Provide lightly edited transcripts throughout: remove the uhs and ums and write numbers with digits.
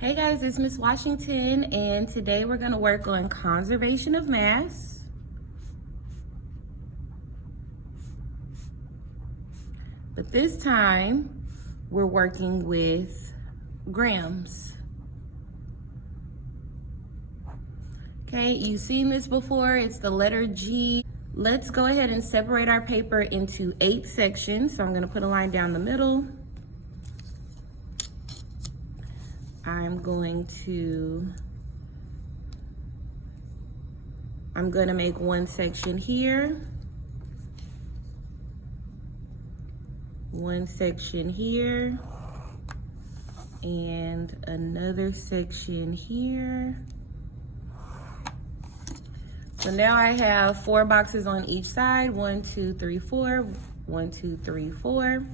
Hey guys, it's Miss Washington, and today we're going to work on conservation of mass. But this time, we're working with grams. Okay, you've seen this before. It's the letter G. Let's go ahead and separate our paper into 8 sections. So I'm going to put a line down the middle. I'm going to make one section here, one section here, and another section here. So now I have 4 boxes on each side, 1, 2, 3, 4, 1, 2, 3, 4.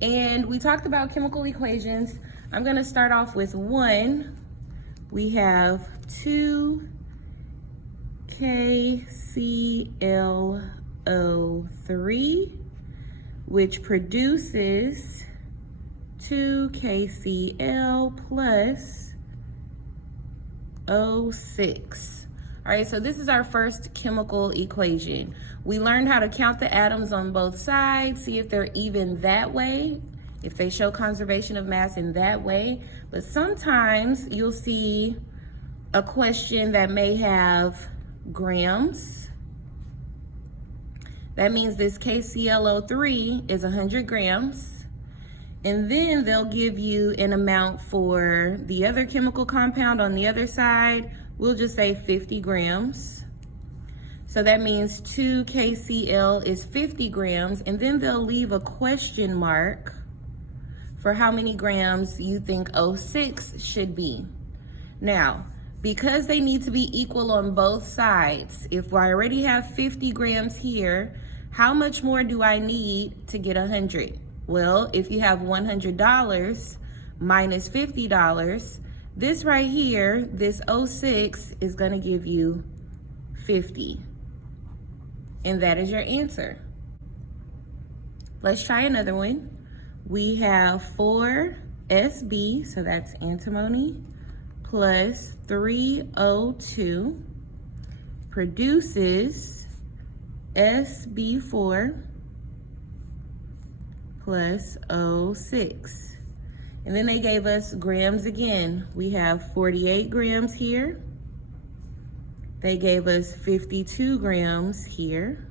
And we talked about chemical equations. I'm gonna start off with 1. We have 2KClO3, which produces 2KCl plus O6. All right, so this is our first chemical equation. We learned how to count the atoms on both sides, see if they're even that way, if they show conservation of mass in that way. But sometimes you'll see a question that may have grams. That means this KClO3 is 100 grams. And then they'll give you an amount for the other chemical compound on the other side. We'll just say 50 grams. So that means 2KCl is 50 grams, and then they'll leave a question mark for how many grams you think O6 should be. Now, because they need to be equal on both sides, if I already have 50 grams here, how much more do I need to get 100? Well, if you have $100 minus $50, this right here, this O6 is gonna give you 50. And that is your answer. Let's try another one. We have 4SB, so that's antimony, plus 3O2 produces SB4 plus O6. And then they gave us grams again. We have 48 grams here. They gave us 52 grams here.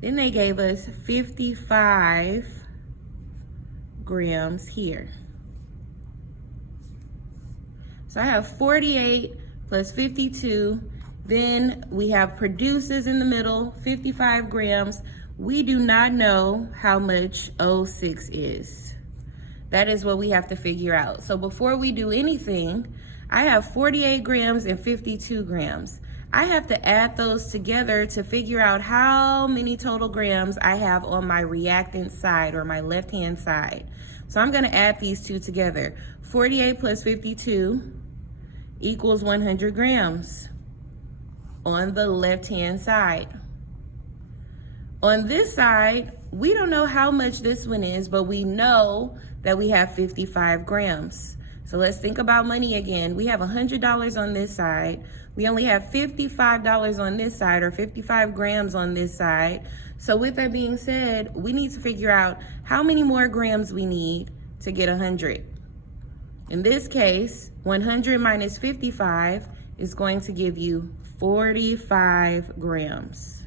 Then they gave us 55 grams here. So I have 48 plus 52. Then we have produces in the middle, 55 grams. We do not know how much O6 is. That is what we have to figure out. So before we do anything, I have 48 grams and 52 grams. I have to add those together to figure out how many total grams I have on my reactant side or my left-hand side. So I'm gonna add these two together. 48 plus 52 equals 100 grams on the left-hand side. On this side, we don't know how much this one is, but we know that we have 55 grams. So let's think about money again. We have $100 on this side. We only have $55 on this side, or 55 grams on this side. So with that being said, we need to figure out how many more grams we need to get 100. In this case, 100 minus 55 is going to give you 45 grams.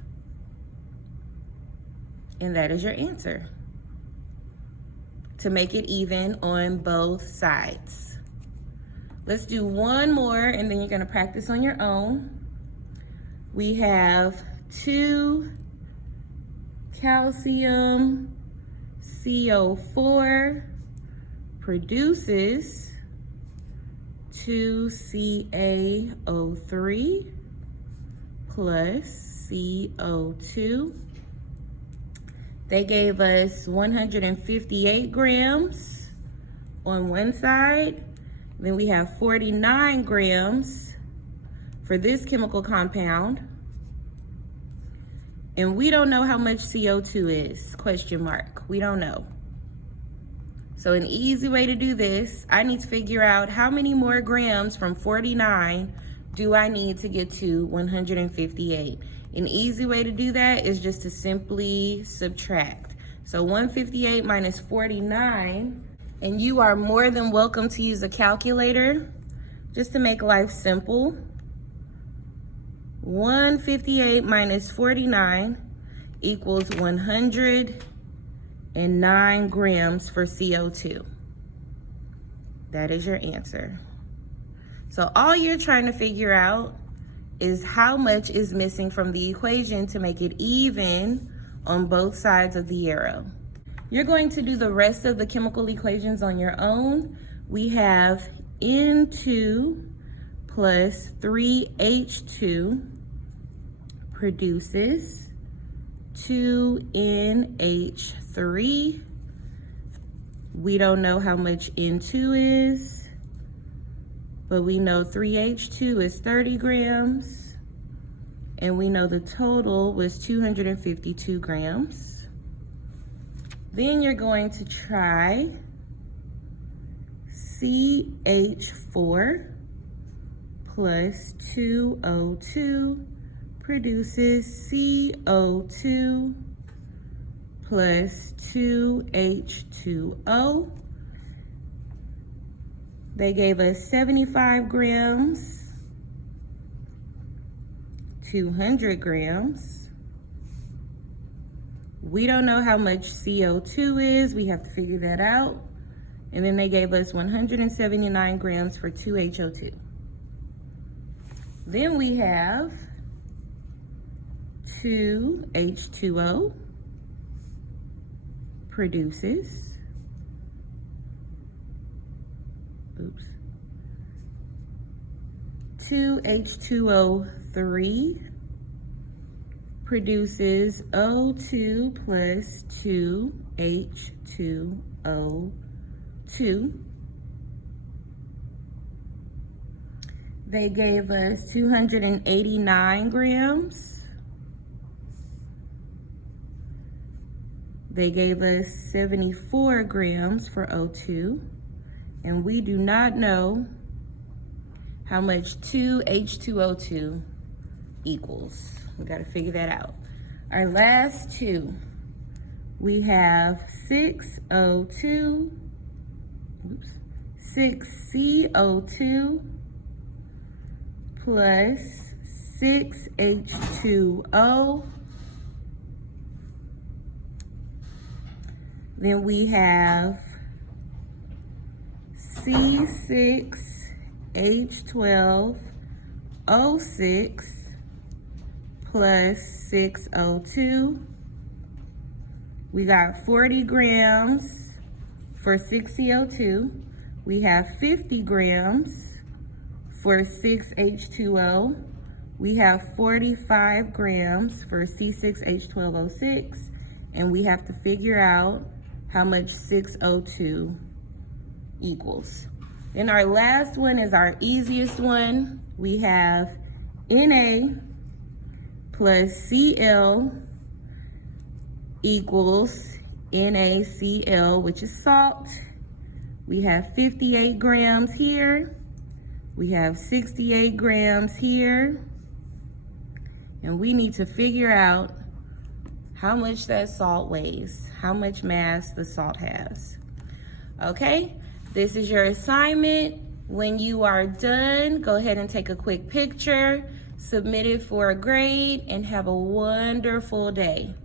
And that is your answer, to make it even on both sides. Let's do one more, and then you're gonna practice on your own. We have 2 calcium CO4 produces 2 CaO3 plus CO2. They gave us 158 grams on one side. Then we have 49 grams for this chemical compound. And we don't know how much CO2 is, question mark. We don't know. So an easy way to do this, I need to figure out how many more grams from 49 do I need to get to 158. An easy way to do that is just to simply subtract. So 158 minus 49, and you are more than welcome to use a calculator just to make life simple. 158 minus 49 equals 109 grams for CO2. That is your answer. So all you're trying to figure out is how much is missing from the equation to make it even on both sides of the arrow. You're going to do the rest of the chemical equations on your own. We have N2 plus 3H2 produces 2NH3. We don't know how much N2 is, but we know 3H2 is 30 grams, and we know the total was 252 grams. Then you're going to try CH4 plus 2O2 produces CO2 plus 2H2O. They gave us 75 grams, 200 grams. We don't know how much CO2 is. We have to figure that out. And then they gave us 179 grams for 2HO2. Then we have 2H2O produces 2H2O3 produces O2 plus 2H2O2. They gave us 289 grams. They gave us 74 grams for O2. And we do not know how much 2H2O2 equals. We gotta figure that out. Our last two, we have 6CO2 plus 6H2O. Then we have C6H12O6 plus 6O2. We got 40 grams for 6CO2. We have 50 grams for 6H2O. We have 45 grams for C6H12O6. And we have to figure out how much 6O2 equals. Then our last one is our easiest one. We have Na plus Cl equals NaCl, which is salt. We have 58 grams here. We have 68 grams here. And we need to figure out how much that salt weighs, how much mass the salt has. Okay, this is your assignment. When you are done, go ahead and take a quick picture, submit it for a grade, and have a wonderful day.